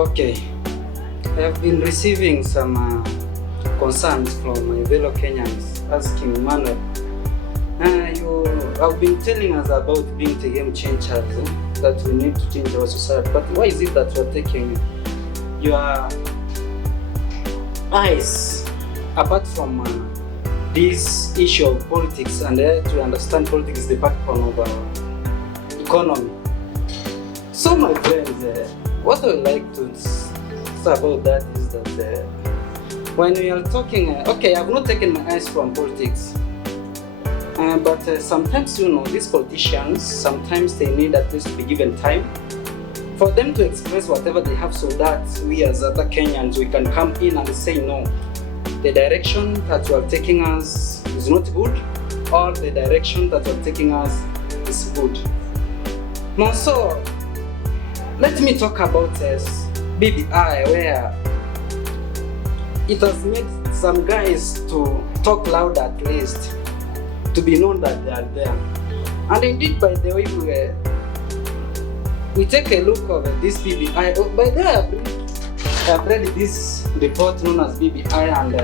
Okay, I have been receiving some concerns from my fellow Kenyans asking Emmanuel, you have been telling us about being the game changers, that we need to change our society, but why is it that you are taking your eyes apart from this issue of politics, and to understand politics is the backbone of our economy? So my friends, what I would like to say about that is that when we are talking, okay, I've not taken my eyes from politics, but sometimes, these politicians, sometimes they need at least to be given time for them to express whatever they have, so that we as other Kenyans, we can come in and say, no, the direction that you are taking us is not good, or the direction that you are taking us is good. Now, so let me talk about BBI, where it has made some guys to talk loud, at least to be known that they are there. And indeed, by the way, we take a look of this BBI. By the way, I have read this report known as BBI, and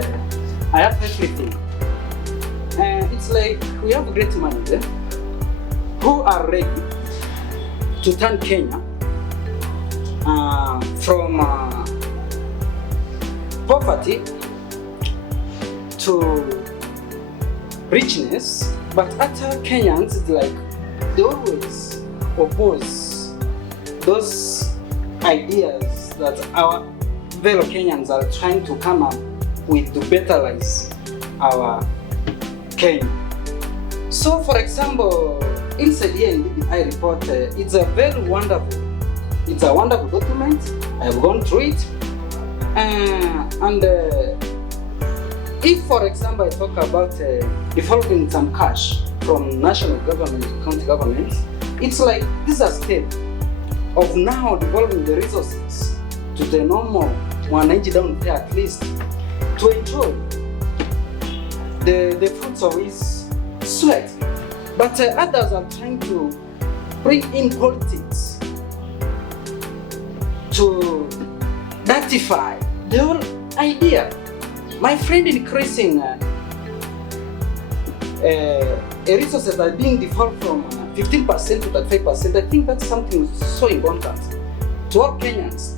I have everything. It's like we have great minds who are ready to turn Kenya from poverty to richness, but other Kenyans, it's like they always oppose those ideas that our fellow Kenyans are trying to come up with to betterize our Kenya. So, for example, inside here in the BBI report, it's a wonderful document. I have gone through it, and if, for example, I talk about developing some cash from national government to county government, it's like this is a step of now developing the resources to the normal wananchi down there, at least to enjoy the fruits of his sweat. But others are trying to bring in politics to ratify the whole idea. My friend, increasing resources are being developed from 15% to 35%. I think that's something so important to all Kenyans.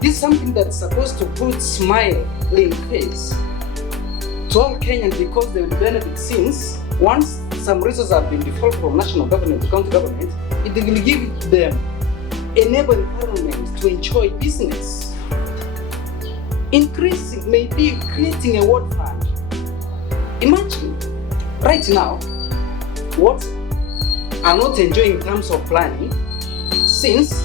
This is something that's supposed to put smile in face to all Kenyans, because they will benefit, since once some resources have been developed from national government to county government, it will give them enable environment to enjoy business. Increasing, maybe creating a ward fund. Imagine, right now, what are not enjoying in terms of planning, since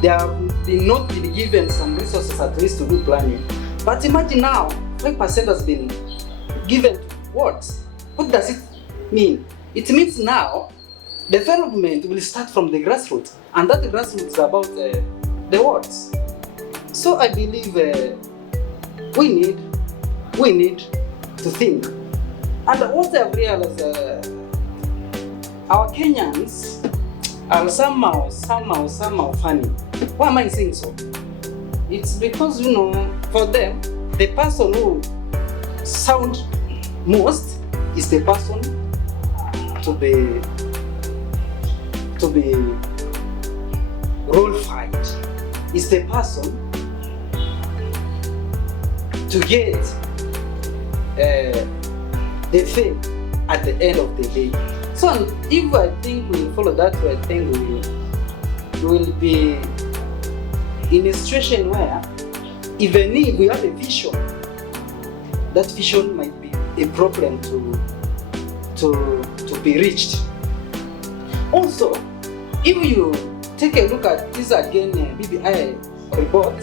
they have been not been given some resources at least to do planning. But imagine now, 5% has been given to wards. What does it mean? It means now development will start from the grassroots, and that grassroots is about the wards. So I believe we need to think. And what I've realized, our Kenyans are somehow funny. Why am I saying so? It's because, for them, the person who sounds most is the person to be glorified. Is the person to get the fame at the end of the day. So if I think we follow that way, I think we will be in a situation where, even if we have a vision, that vision might be a problem to be reached. Also, if you take a look at this again, BBI report,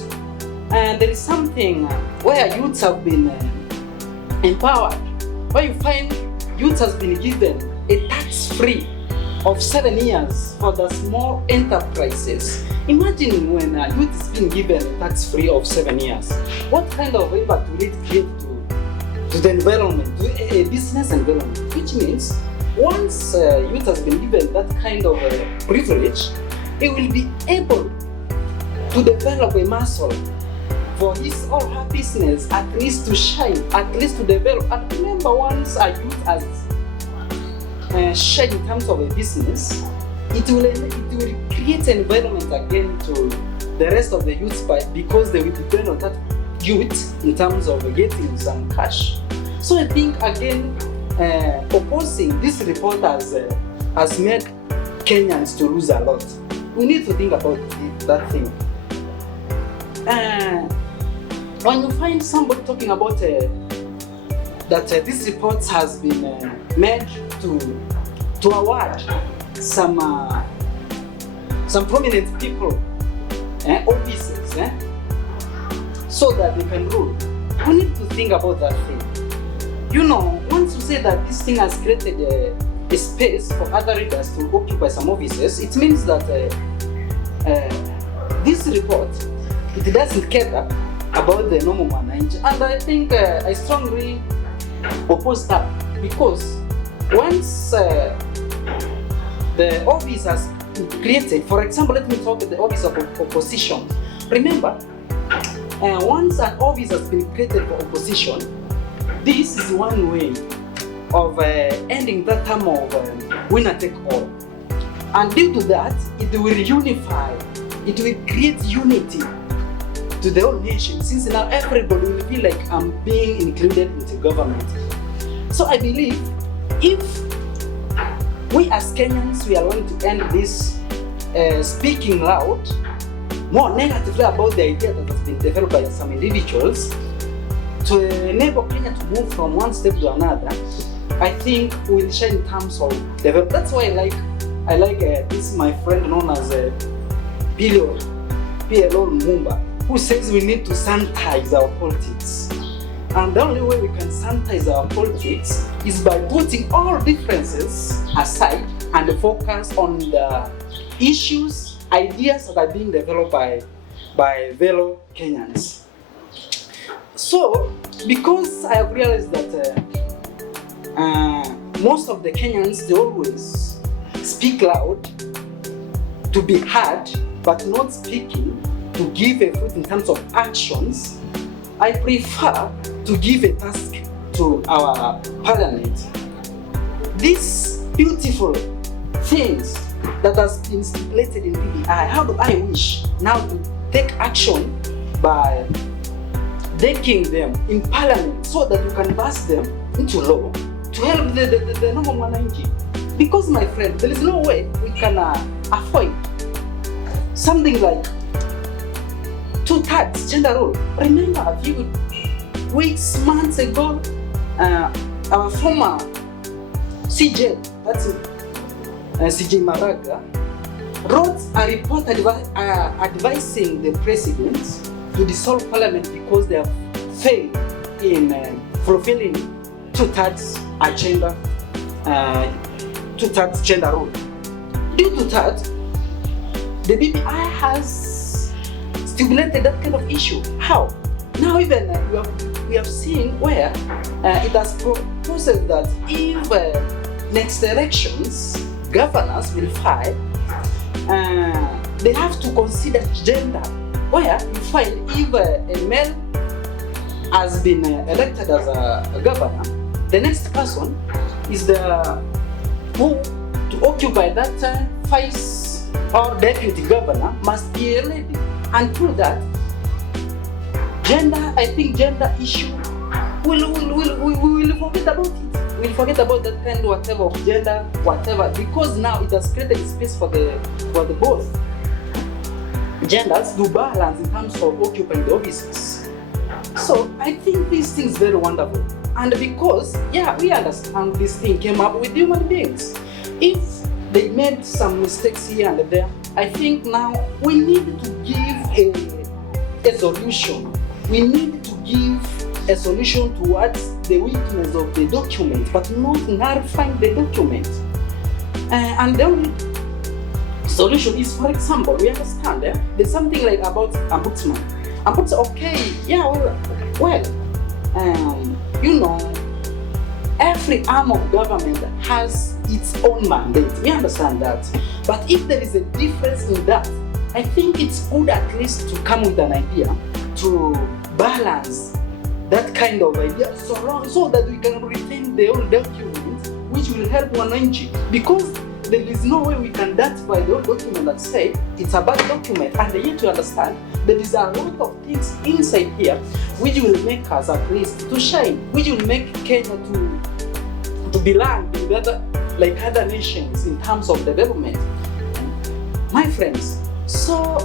and there is something where youths have been empowered, where you find youth has been given a tax-free of 7 years for the small enterprises. Imagine when a youth is being given a tax-free of 7 years. What kind of impact will it give to the environment, to a business environment? Which means once youth has been given that kind of privilege, it will be able to develop a muscle for his or her business, at least to shine, at least to develop. And remember, once a youth has shine in terms of a business, it will create an environment again to the rest of the youth because they will depend on that youth in terms of getting some cash. So I think again, opposing this report has made Kenyans to lose a lot. We need to think about that thing. When you find somebody talking about that this report has been made to award some prominent people offices so that they can rule, we need to think about that thing. You know, once you say that this thing has created a space for other readers to occupy some offices, it means that this report, it doesn't care about the normal manage. And I think I strongly oppose that, because once the office has created, for example, let me talk about the office of opposition. Remember, once an office has been created for opposition, this is one way of ending that term of winner take all. And due to that, it will unify, it will create unity to the whole nation, since now everybody will feel like I'm being included into government. So I believe if we as Kenyans, we are going to end this speaking loud, more negatively about the idea that has been developed by some individuals, to enable Kenya to move from one step to another, I think we will shine in terms of development. That's why I like this my friend known as PLO Mumba, who says we need to sanitize our politics. And the only way we can sanitize our politics is by putting all differences aside and focus on the issues, ideas that are being developed by fellow Kenyans. So, because I have realized that most of the Kenyans, they always speak loud to be heard, but not speaking to give a fruit in terms of actions, I prefer to give a task to our parliament. These beautiful things that has been stipulated in BBI, how do I wish now to take action by taking them in parliament so that you can pass them into law to help the normal mananchi. Because my friend, there is no way we can avoid something like 2/3 gender role. Remember a few weeks, months ago, our former CJ, that's CJ Maraga, wrote a report advising the president to dissolve parliament because they have failed in fulfilling 2/3 agenda, 2/3 gender role. Due to that, the BBI has stimulated that kind of issue. How? Now even we have seen where it has proposed that if next elections governors will fight, they have to consider gender. Where you find if a male has been elected as a governor, the next person is who to occupy that vice or deputy governor must be a lady. And through that, gender, I think gender issue, we'll forget about it. We'll forget about that kind of whatever of gender, whatever, because now it has created space for the both genders to balance in terms of occupying the offices. So I think this thing is very wonderful. And because, yeah, we understand this thing came up with human beings. If they made some mistakes here and there, I think now we need to give a solution. We need to give a solution towards the weakness of the document, but not nullifying the document. And the only solution is, for example, we understand there's something like about ombudsman. Ombudsman, okay, yeah, well, you know, every arm of government has its own mandate. We understand that. But if there is a difference in that, I think it's good at least to come with an idea to balance that kind of idea so that we can retain the old document, which will help Wananchi, because there is no way we can identify the old document and say it's a bad document, and yet to understand there is a lot of things inside here which will make us at least to shine, which will make Kenya to belong with other nations in terms of development. My friends, so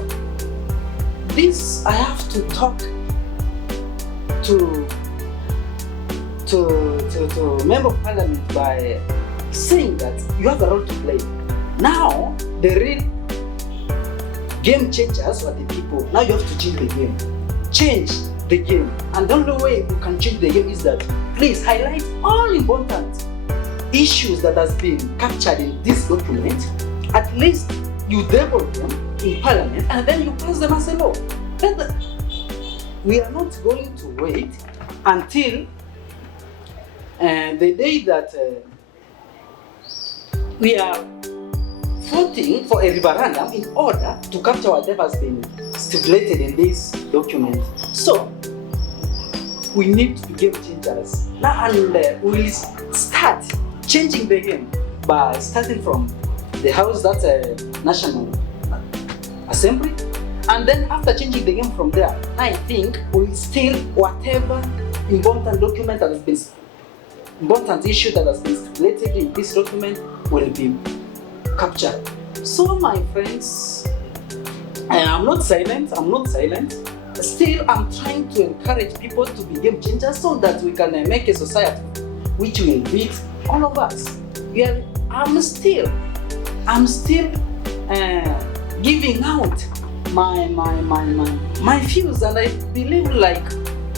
this I have to talk to Member of Parliament by saying that you have a role to play. Now, the real game changers are the people. Now you have to change the game. Change the game. And the only way you can change the game is that please highlight all important issues that has been captured in this document. At least you table them in Parliament and then you pass them as a law. We are not going to wait until the day that we are voting for a referendum in order to capture whatever has been stipulated in this document. So we need to be game changers now, and we'll start changing the game by starting from the House, that's a National Assembly, and then after changing the game from there, I think we'll still whatever important document that has been important issue that has been stipulated in this document will be captured. So my friends, I'm not silent. Still, I'm trying to encourage people to be game changers so that we can make a society which will beat all of us. I'm still giving out my views, and I believe like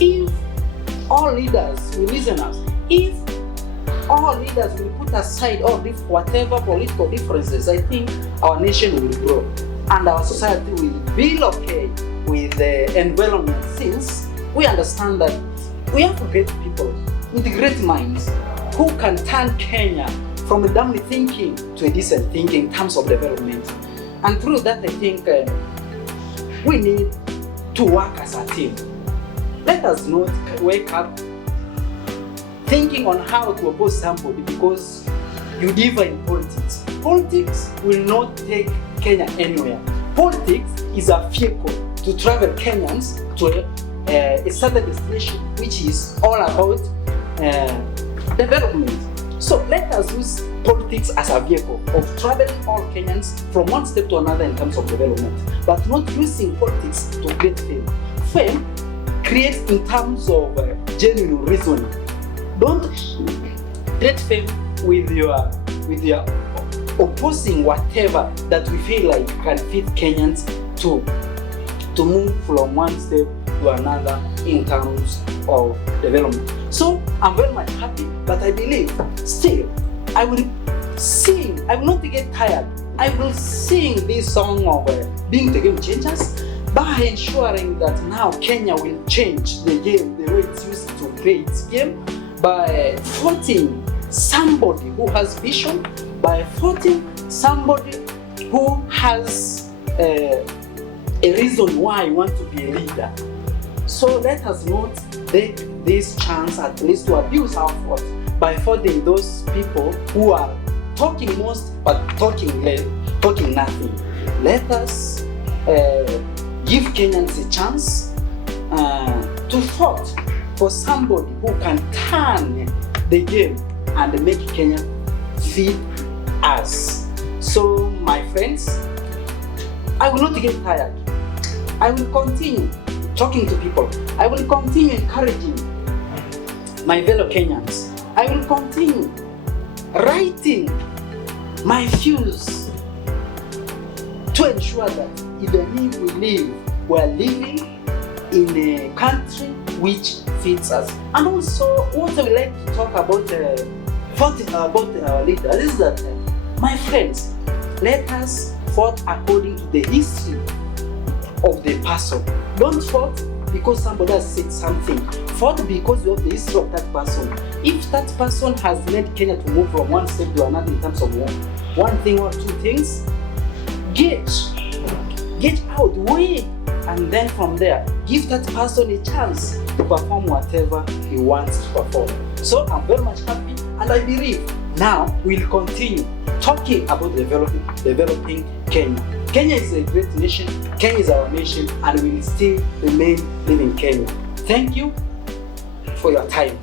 if all leaders will listen us, if all leaders will put aside all whatever political differences, I think our nation will grow and our society will be okay with the environment, since we understand that we have great people with great minds who can turn Kenya from a dummy thinking to a decent thinking in terms of development. And through that, I think we need to work as a team. Let us not wake up thinking on how to oppose somebody because you differ in politics. Politics will not take Kenya anywhere. Politics is a vehicle to travel Kenyans to a certain destination, which is all about development. So let us use politics as a vehicle of traveling all Kenyans from one step to another in terms of development, but not using politics to create fame. Fame creates in terms of genuine reasoning. Don't create fame with your opposing whatever that we feel like can fit Kenyans to move from one step to another in terms of development. So I'm very much happy, but I believe still I will not get tired. I will sing this song of being the game changers by ensuring that now Kenya will change the game the way it's used to play its game, by voting somebody who has vision, by voting somebody who has a reason why you want to be a leader. So let us not take this chance at least to abuse our vote by voting those people who are talking most but talking less, talking nothing. Let us give Kenyans a chance to vote for somebody who can turn the game and make Kenya fit us. So my friends, I will not get tired. I will continue talking to people. I will continue encouraging my fellow Kenyans. I will continue writing my views to ensure that even if we are living in a country which fits us. And also, what I would like to talk about our leaders is that, my friends, let us vote according to the history of the person. Don't vote because somebody has said something. Vote because you have the history of that person. If that person has made Kenya to move from one step to another in terms of one thing or two things, gauge get out, win, and then from there, give that person a chance to perform whatever he wants to perform. So I'm very much happy, and I believe now we'll continue talking about developing Kenya. Kenya is a great nation, Kenya is our nation, and we will still remain living Kenya. Thank you for your time.